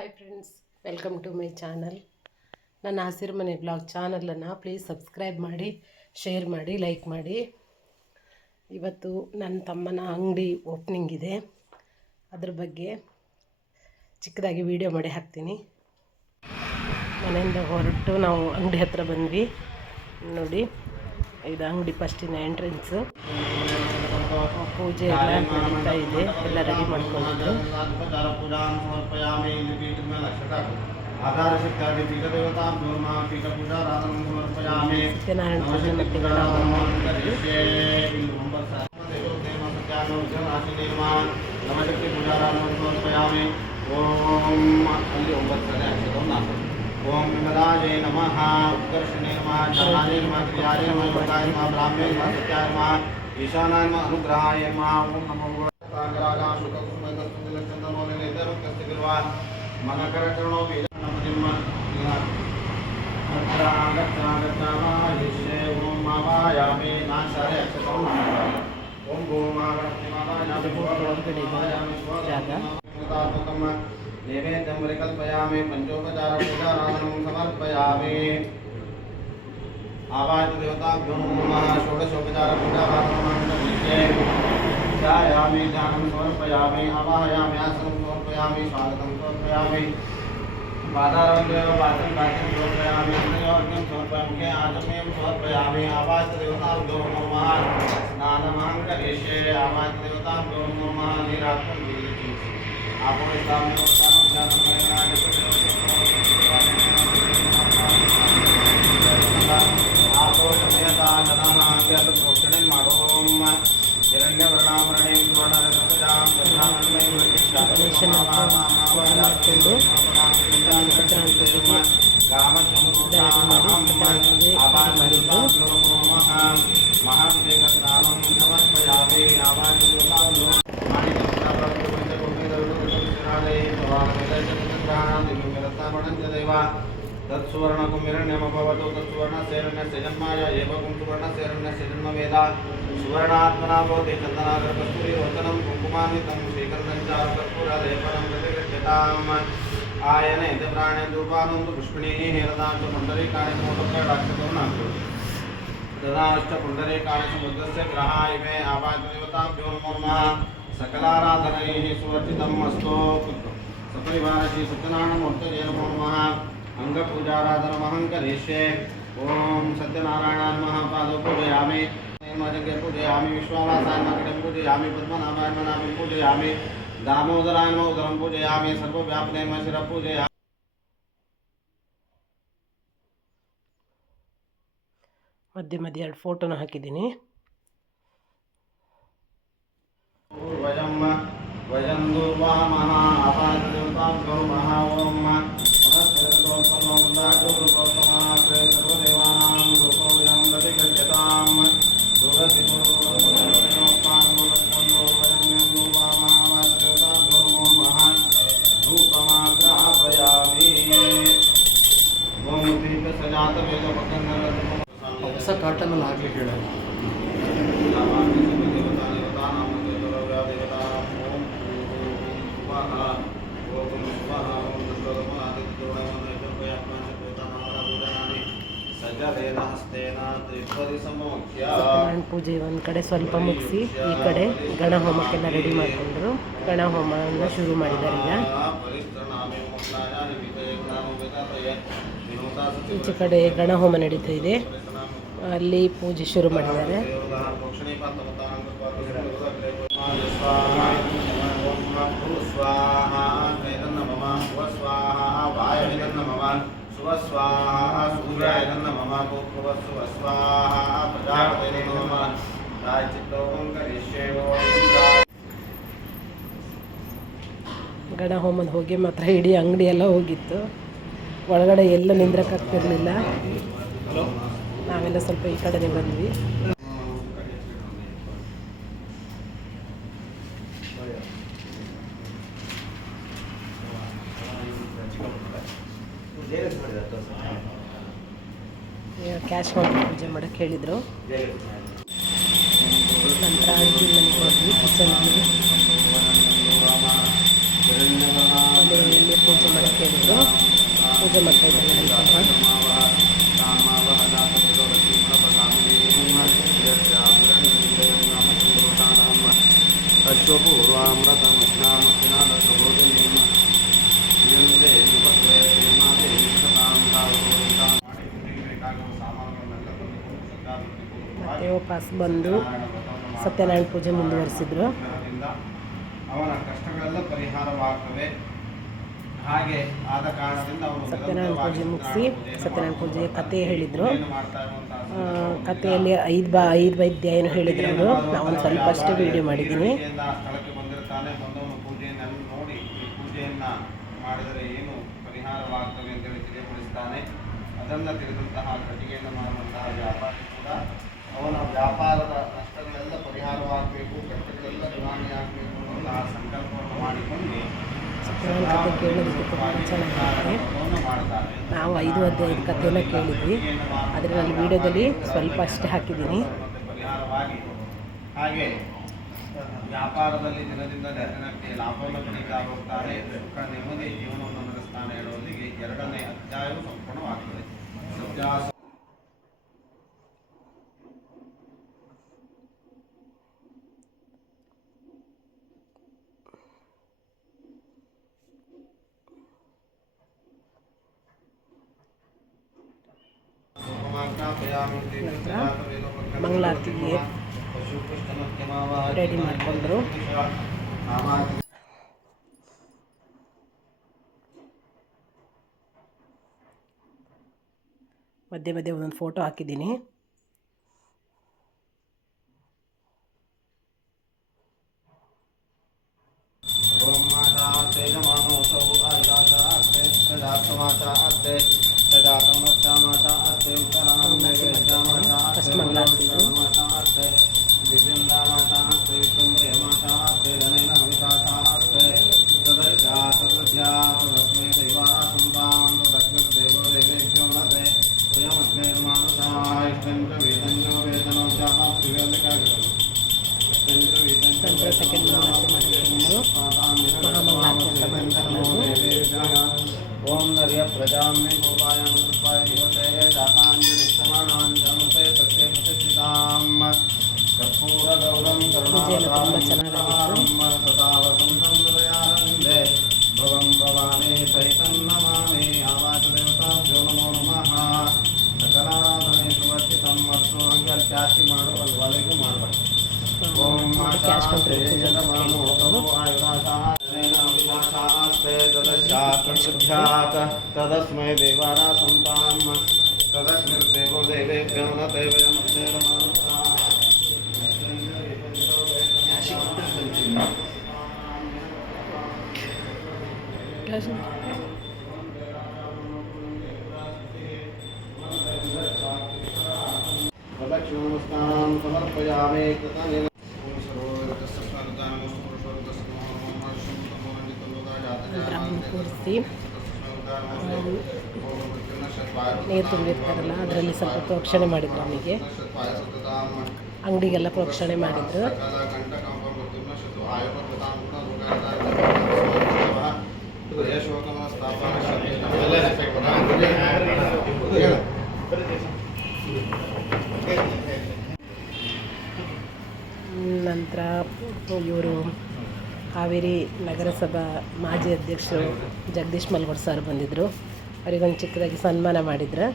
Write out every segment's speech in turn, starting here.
Hi friends, welcome to my channel. ನನ್ನ ಹಸಿರು ಮನೆ ಬ್ಲಾಗ್ ಚಾನಲನ್ನು ಪ್ಲೀಸ್ ಸಬ್ಸ್ಕ್ರೈಬ್ ಮಾಡಿ, ಶೇರ್ ಮಾಡಿ, ಲೈಕ್ ಮಾಡಿ. ಇವತ್ತು ನನ್ನ ತಮ್ಮನ ಅಂಗಡಿ ಓಪನಿಂಗ್ ಇದೆ, ಅದ್ರ ಬಗ್ಗೆ ಚಿಕ್ಕದಾಗಿ ವಿಡಿಯೋ ಮಾಡಿ ಹಾಕ್ತೀನಿ. ಮನೆಯಿಂದ ಹೊರಟು ನಾವು ಅಂಗಡಿ ಹತ್ರ ಬಂದ್ವಿ. ನೋಡಿ, ಇದು ಅಂಗಡಿ ಫಸ್ಟಿನ ಎಂಟ್ರೆನ್ಸು. ಪೂಜೆ ಎಲ್ಲ ನಡೀತಾ ಇದೆ, ಎಲ್ಲ ರೆಡಿ ಮಾಡ್ಕೊಂಡಿದ್ದು. ಸತ್ಯನಾರಾಯಣ ಪೂಜೆ ಮತ್ತು ओम विमलाय नमः उत्कर्षणे नमः ज्ञानाय नमः क्रियाय नमः योगाय नमः ब्राह्मणे नमः सत्याय नमः ईशानाय नमः अनुग्रहाय नमः ओम नमो भगवते शुक्लकुसुमचन्दनोनिलेतरुक्तस्तिगिर्वा मनकरचरणो वेदनमतिम गच्छागच्छामायिष्ये ओम मावायामि नाशाय अक्षतं ओम भूमागणपतिमावायामि स्वाहायामि नैवेद्यं परिकल्पयामि पंचोपचार पूजाराधनं समर्पयामि आवाहय देवताभ्यो नमः षोडशोपचार पूजाराधनं ध्यायामि ध्यानं समर्पयामि आवाहयामि आसनं समर्पयामि स्वागतं समर्पयामि पादारविन्दं समर्पयामि अन्योर्घ्यं समर्पयामि आचमनीयं समर्पयामि आवाहय देवताभ्यो नमः स्नानं करिष्ये आवाहय देवताभ्यो नमः नीराजनं दीयते आपो इस्लाम तत्सुवर्णकुम्भिरण्यमभवतु तत्सुवर्णस्यैरण्यस्य जन्माय एवं सुवर्णस्यैरण्यस्य जन्मवेद सुवर्णात्मना भवति चन्दनागरकस्तूरिरोचनं कुङ्कुमान्वितं श्रीगन्धं चारुकर्पूरलेपनं प्रतिगृह्यताम् आयने प्राणे दूर्वानन्तु पुष्पिणीः हेरदान्तु पुण्डरीकाणि मोदकडाक्षतोर्णान्तु तदाश्च पुण्डरीकाणि समुद्रस्य ग्रहाः इमे आवाहदेवताभ्यो नमो नमः सकलाराधनैः सुवर्जितम् अस्तु सपरिवार श्री सत्यनारायण मूर्तये नमो नमः अंगपूजाराधनमहं करिष्ये ओम सत्यनारायणाय नमः पादौ पूजयामि मजंगे पूजयामि विश्वावासाय नमः कटं पूजयामि पद्मनाभाय नमः नाभिं पूजयामि दामोदराय नमः उदरं पूजयामि सर्वव्यापिने नमः शिरः पूजयामि ಮಧ್ಯೆ ಮಧ್ಯೆ ಎರಡು ಫೋಟೋನ ಹಾಕಿದ್ದೀನಿ. वजंदु वामः आपाददेवताभ्यो नमः ओम मनस्तेजोत्पन्नो मन्दाजोत्पन्नः सर्वदेवानां रूपं प्रतिगच्छताम् ಹೊಸ ಕಾಟನಲ್ಲಿ ಹಾಕಲಿಕ್ಕೆ ಹೇಳ ಸತ್ಯನಾರಾಯಣ ಪೂಜೆ ಒಂದು ಕಡೆ ಸ್ವಲ್ಪ ಮುಗಿಸಿ ಈ ಕಡೆ ಗಣ ಹೋಮಕ್ಕೆಲ್ಲ ರೆಡಿ ಮಾಡಿಕೊಂಡ್ರು. ಗಣ ಹೋಮವನ್ನು ಶುರು ಮಾಡಿದ್ದಾರೆ. ಈಗ ಈಚೆ ಕಡೆ ಗಣ ಹೋಮ ನಡೀತಾ ಇದೆ, ಅಲ್ಲಿ ಪೂಜೆ ಶುರು ಮಾಡಿದ್ದಾರೆ. स्वाहा सूर्याय नमः भूर्भुवः स्वाहा प्रजापतये नमः प्रायश्चित्तं करिष्ये ಗಣ ಹೋಮದ ಹೋಗಿ ಮಾತ್ರ ಇಡೀ ಅಂಗಡಿ ಎಲ್ಲ ಹೋಗಿತ್ತು. ಒಳಗಡೆ ಎಲ್ಲ ನಿಂದ್ರಕ್ಕಾಗ್ತಿರ್ಲಿಲ್ಲ. ನಾವೆಲ್ಲ ಸ್ವಲ್ಪ ಈ ಕಡೆನೇ ಬಂದ್ವಿ. ಕ್ಯಾಶ್ ಮಾಡಿ ಪೂಜೆ ಮಾಡೋಕ್ಕೆ ಹೇಳಿದರು. ನಂತರ ಅಡುಗೆ ಮನೆಗೆ ಹೋದ್ವಿ. ಕಿಚನ್ಗೆ ಮನೆಯಲ್ಲಿ ಪೂಜೆ ಮಾಡೋಕ್ಕೆ ಪೂಜೆ ಮಾಡ್ತಾ ಇದ್ದಾನೆ ಮತ್ತೆ ವಾಪಸ್ ಬಂದು ಸತ್ಯನಾರಾಯಣ ಪೂಜೆ ಮುಂದುವರಿಸಿದ್ರು. ಅವನ ಕಷ್ಟಗಳೆಲ್ಲ ಪರಿಹಾರವಾಗ್ತವೆ. ಹಾಗೆ ಆದ ಕಾರಣದಿಂದ ಅವರು ಸತ್ಯನಾರಾಯಣ ಪೂಜೆ ಮುಗಿಸಿ ಸತ್ಯನಾರಾಯಣ ಪೂಜೆ ಕಥೆ ಹೇಳಿದರು. ಕಥೆಯಲ್ಲಿ 5 ವೈದ್ಯ ಏನು ಹೇಳಿದ್ರು ಅವರು. ನಾನು ಸ್ವಲ್ಪ ಅಷ್ಟೇ ವಿಡಿಯೋ ಮಾಡಿದ್ದೀನಿ. ಸ್ಥಳಕ್ಕೆ ಬಂದಿರ್ತಾನೆ. ಬಂದವನು ಪೂಜೆಯನ್ನು ನೋಡಿ ಈ ಪೂಜೆಯನ್ನು ಮಾಡಿದರೆ ಏನು ಪರಿಹಾರವಾಗ್ತವೆ ಅಂತೇಳಿ ತಿಳಿಯಪಡಿಸ್ತಾನೆ. ಅದನ್ನು ತಿಳಿದಂತಹ ಕಟ್ಟಿಗೆಯನ್ನು ಮಾಡುವಂತಹ ವ್ಯಾಪಾರಿ ಕೂಡ ಅವನ ವ್ಯಾಪಾರದ ನಷ್ಟಗಳೆಲ್ಲ ಪರಿಹಾರವಾಗಬೇಕು, ಕಷ್ಟಗಳೆಲ್ಲ ನಿವಾರಣೆಯಾಗಬೇಕು ಅನ್ನೋದು ಆ ಸಂಕಲ್ಪವನ್ನು ಮಾಡಿಕೊಂಡು ಕಥೆ ಕೇಳೋದಕ್ಕೆ ತುಂಬ ಚೆನ್ನಾಗಿದೆ. ನಾವು 5 ಅಧ್ಯಾಯದ ಕಥೆನ ಕೇಳಿದ್ವಿ, ಆದರೆ ನಾನು ವಿಡಿಯೋದಲ್ಲಿ ಸ್ವಲ್ಪ ಅಷ್ಟೇ ಹಾಕಿದ್ದೀನಿ. ಪರಿಹಾರವಾಗಿ ಹಾಗೆ ವ್ಯಾಪಾರದಲ್ಲಿ ದಿನದಿಂದ ದಿನಕ್ಕೆ ಲಾಭವನ್ನು ಪಡೀತಾ ಹೋಗ್ತಾನೆ. ಸುಖ ನೆಮ್ಮದಿ ಜೀವನವನ್ನು ನಡೆಸ್ತಾನೆ ಹೇಳುವುದಕ್ಕೆ 2ನೇ ಅಧ್ಯಾಯವು ಸಂಪೂರ್ಣವಾಗ್ತದೆ. ಮಂಗಳಾರತಿಗೆ ರೆಡಿ ಮಾಡಿಕೊಂಡ್ರು. ಮಧ್ಯೆ ಮಧ್ಯೆ ಒಂದೊಂದು ಫೋಟೋ ಹಾಕಿದ್ದೀನಿ. ಫಸ್ಟ್ ಮಂಗಳಾರತಿ ನಂತರ ಸೆಕೆಂಡ್ ಮಂಗಳಾರತಿ ಮಾಡಿಕೊಂಡು ಮಹಾಮಂಗಳಾರತಿ ಅಂತ ಬಂದಾರಲ್ಲ. ಓಂ ನರ್ಯ ಪ್ರಜಾಮಿ ಗೋಪಾಯ ಇವತೆ ದಾತಾಂಜಲಿ ಶ್ರವಣಾಂಜಮತೆ ಸತ್ಯ ಪ್ರತಿಷ್ಠಿತಾಂ ಕರ್ಪೂರ ಗೌರಂ ಕರುಣಾವತಾರಂ ಸದಾವಸಂತಂ ಹೃದಯಾನಂದೇ ಭವಂ ಭವಾನಿ ಸಹಿತಂ ನಮಾಮಿ. ಆವಾಚ ದೇವತಾಭ್ಯೋ ನಮೋ ನಮಃ. ಸಕಲಾರಾಧನೆ ಸುವರ್ಚಿತಂ ಮತ್ತು ಹಂಗಲ್ಲಿ ಜಾಸ್ತಿ ಮಾಡು, ಅಲ್ಲಿ ಒಳಗೂ ಮಾಡಬಾರ್ದು. ಓಂ ತದಸ್ಮೈ ದೇವಾರ ಸಂತಾಂ ತದಸ್ಮಿರ್ದೇವೋ ದೇವೇಭ್ಯೋ ನ ದೇವಯಮಸ್ತೆ ಪ್ರದಕ್ಷಿಣಾಂ ಸಮರ್ಪಯಾಮಿ. ಬ್ರಾಹ್ಮಣ ಕೂರಿಸಿ ನೀರು ತುಂಬಿರ್ತಾರಲ್ಲ ಅದರಲ್ಲಿ ಸ್ವಲ್ಪ ಪ್ರೋಕ್ಷಣೆ ಮಾಡಿದ್ರು. ಅವನಿಗೆ ಅಂಗಡಿಗೆಲ್ಲ ಪ್ರೋಕ್ಷಣೆ ಮಾಡಿದ್ರು. ನಂತರ ಇವರು ಹಾವೇರಿ ನಗರಸಭಾ ಮಾಜಿ ಅಧ್ಯಕ್ಷರು ಜಗದೀಶ್ ಮಲ್ಗೋಡ್ ಸರ್ ಬಂದಿದ್ದರು. ಅವರಿಗೊಂದು ಚಿಕ್ಕದಾಗಿ ಸನ್ಮಾನ ಮಾಡಿದ್ರು.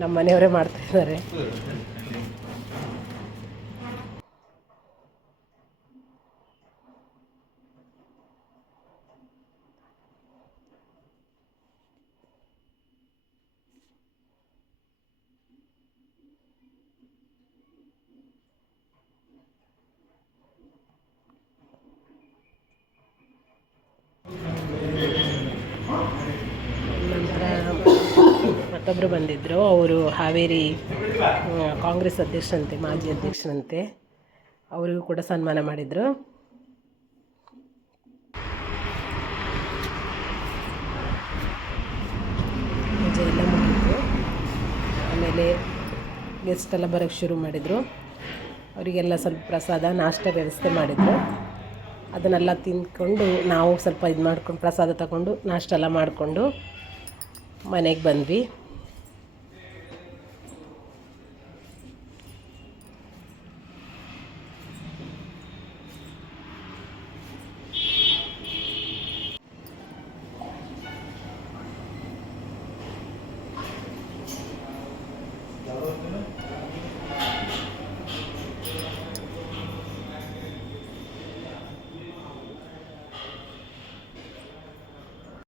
ನಮ್ಮ ಮನೆಯವರೇ ಮಾಡ್ತಾಯಿದ್ದಾರೆ. ನಂತರ ಮತ್ತೊಬ್ಬರು ಬಂದಿದ್ದರು. ಅವರು ಹಾವೇರಿ ಕಾಂಗ್ರೆಸ್ ಅಧ್ಯಕ್ಷರಂತೆ, ಮಾಜಿ ಅಧ್ಯಕ್ಷರಂತೆ. ಅವರಿಗೂ ಕೂಡ ಸನ್ಮಾನ ಮಾಡಿದರು. ಪೂಜೆ ಎಲ್ಲ ಮುಗಿತು. ಆಮೇಲೆ ಗೆಸ್ಟ್ ಎಲ್ಲ ಬರೋಕ್ಕೆ ಶುರು ಮಾಡಿದರು. ಅವರಿಗೆಲ್ಲ ಸ್ವಲ್ಪ ಪ್ರಸಾದ ನಾಷ್ಟ ವ್ಯವಸ್ಥೆ ಮಾಡಿದರು. ಅದನ್ನೆಲ್ಲ ತಿಂದ್ಕೊಂಡು ನಾವು ಸ್ವಲ್ಪ ಇದು ಮಾಡ್ಕೊಂಡು ಪ್ರಸಾದ ತಗೊಂಡು ನಾಷ್ಟೆಲ್ಲ ಮಾಡಿಕೊಂಡು ಮನೆಗೆ ಬಂದ್ವಿ.